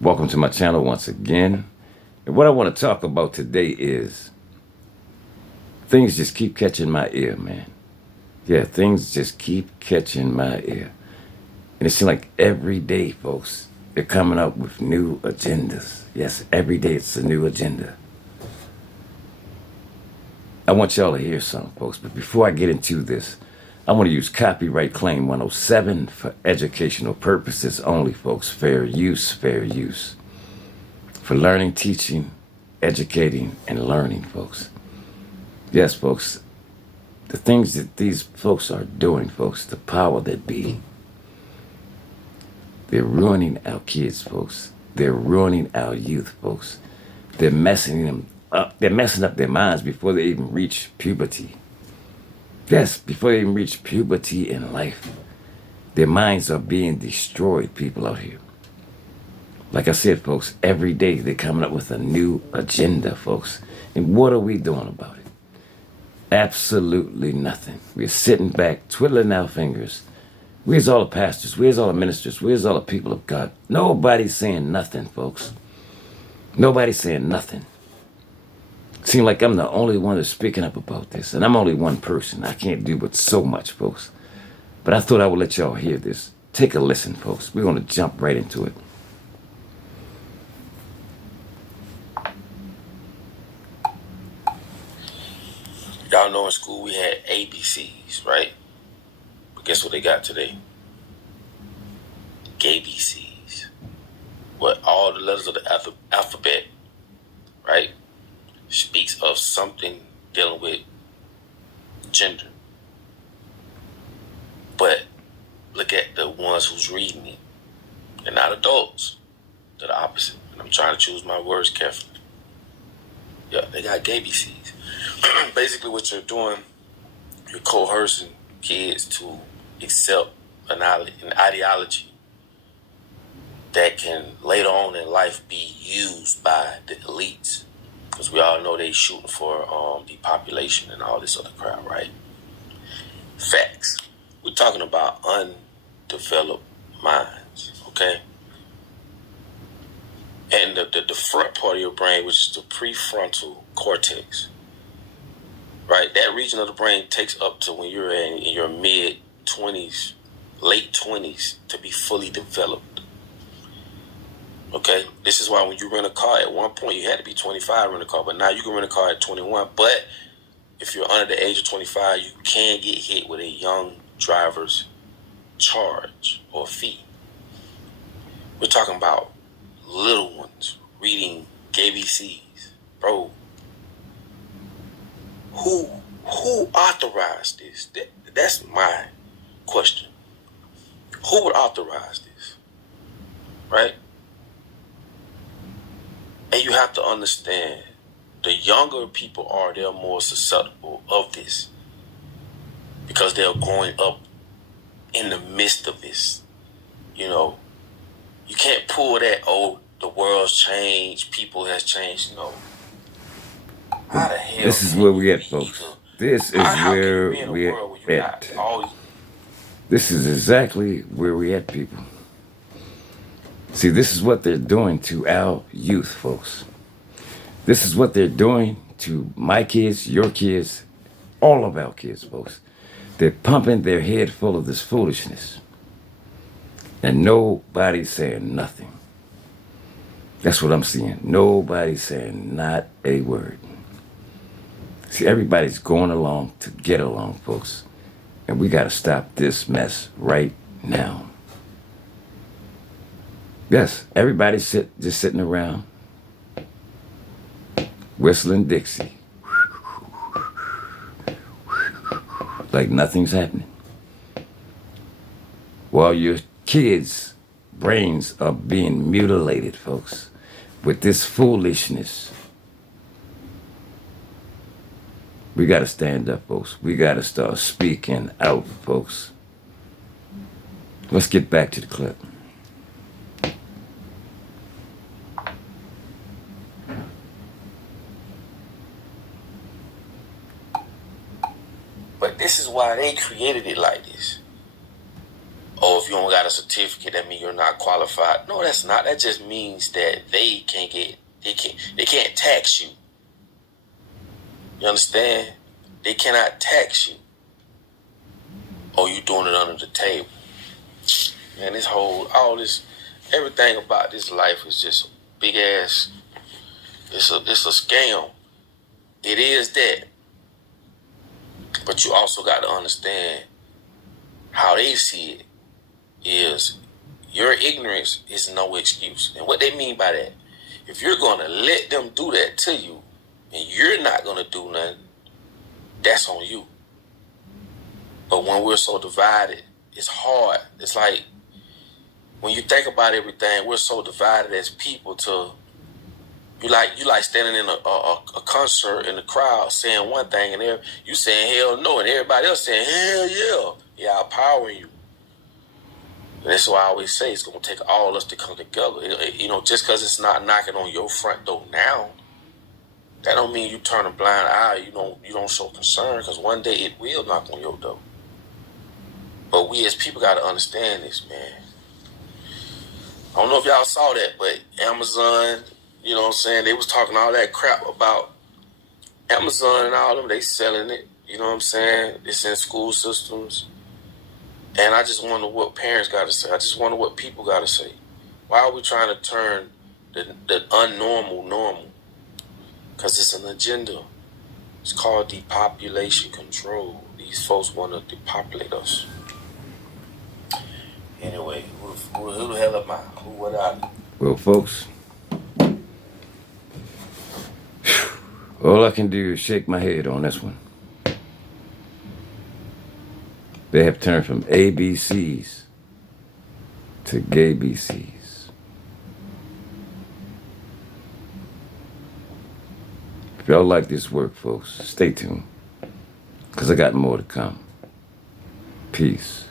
Welcome to my channel once again. And what I want to talk about today is things just keep catching my ear, man. Yeah, things just keep catching my ear. And it seems like every day, folks, they're coming up with new agendas. Yes, every day it's a new agenda. I want y'all to hear something, folks. But before I get into this, I want to use copyright claim 107 for educational purposes only, folks. Fair use, fair use. For learning, teaching, educating, and learning, folks. Yes, folks, the things that these folks are doing, folks, the power that be, they're ruining our kids, folks. They're ruining our youth, folks. They're messing them up. They're messing up their minds before they even reach puberty. Yes, before they even reach puberty in life. Their minds are being destroyed, people out here. Like I said, folks, every day they're coming up with a new agenda, folks. And what are we doing about it? Absolutely nothing. We're sitting back, twiddling our fingers. Where's all the pastors? Where's all the ministers? Where's all the people of God? Nobody's saying nothing, folks. Nobody's saying nothing. Seems like I'm the only one that's speaking up about this. And I'm only one person. I can't do with so much, folks. But I thought I would let y'all hear this. Take a listen, folks. We're going to jump right into it. Y'all know in school we had ABCs, right? But guess what they got today? GABCs. What all the letters of the alphabet, right, speaks of something dealing with gender. But look at the ones who's reading it. They're not adults. They're the opposite. And I'm trying to choose my words carefully. Yeah, they got GABCs. Basically what you're doing, you're coercing kids to accept an ideology that can later on in life be used by the elites. Because we all know they shooting for depopulation and all this other crap, right? Facts. We're talking about undeveloped minds, okay? And the front part of your brain, which is the prefrontal cortex, right? That region of the brain takes up to when you're in your mid-20s, late 20s to be fully developed. Okay? This is why when you rent a car, at one point you had to be 25 to rent a car, but now you can rent a car at 21. But if you're under the age of 25, you can get hit with a young driver's charge or fee. We're talking about little ones reading GABCs. Bro, who authorized this? That's my question. Who would authorize this? Right? And you have to understand, the younger people are, they're more susceptible of this because they're growing up in the midst of this. You know, you can't pull that, oh, the world's changed, people has changed. You know, how the hell This is can where you we at, be folks. either? This is How can you where be in a we're world where you're not at. always? This is exactly where we at, people. See, this is what they're doing to our youth, folks. This is what they're doing to my kids, your kids, all of our kids, folks. They're pumping their head full of this foolishness. And nobody's saying nothing. That's what I'm seeing. Nobody's saying not a word. See, everybody's going along to get along, folks. And we got to stop this mess right now. Yes, everybody's just sitting around whistling Dixie. Like nothing's happening. While your kids' brains are being mutilated, folks, with this foolishness. We got to stand up, folks. We got to start speaking out, folks. Let's get back to the clip. But this is why they created it like this. Of if you don't got a certificate, that means you're not qualified. No, that's not. That just means that they can't tax you. You understand? They cannot tax you. Oh, you doing it under the table. Man, everything about this life is just a big ass, it's a scam. It is that. But you also got to understand how they see it is your ignorance is no excuse. And what they mean by that, if you're going to let them do that to you and you're not going to do nothing, that's on you. But when we're so divided, it's hard. It's like, when you think about everything, we're so divided as people to, you like standing in a concert in the crowd saying one thing and you saying hell no, and everybody else saying hell yeah. Yeah, I'm powering you. And that's why I always say it's going to take all of us to come together. You know, just because it's not knocking on your front door now, that don't mean you turn a blind eye. You don't show concern, because one day it will knock on your door. But we as people got to understand this, man. I don't know if y'all saw that, but Amazon, you know what I'm saying, they was talking all that crap about Amazon and all them. They selling it, you know what I'm saying? It's in school systems. And I just wonder what parents got to say. I just wonder what people got to say. Why are we trying to turn the unnormal normal? Because it's an agenda. It's called depopulation control. These folks want to depopulate us. Anyway, who the hell am I? What I? Well, folks, all I can do is shake my head on this one. They have turned from ABCs to gay BCs. If y'all like this work, folks, stay tuned, because I got more to come. Peace.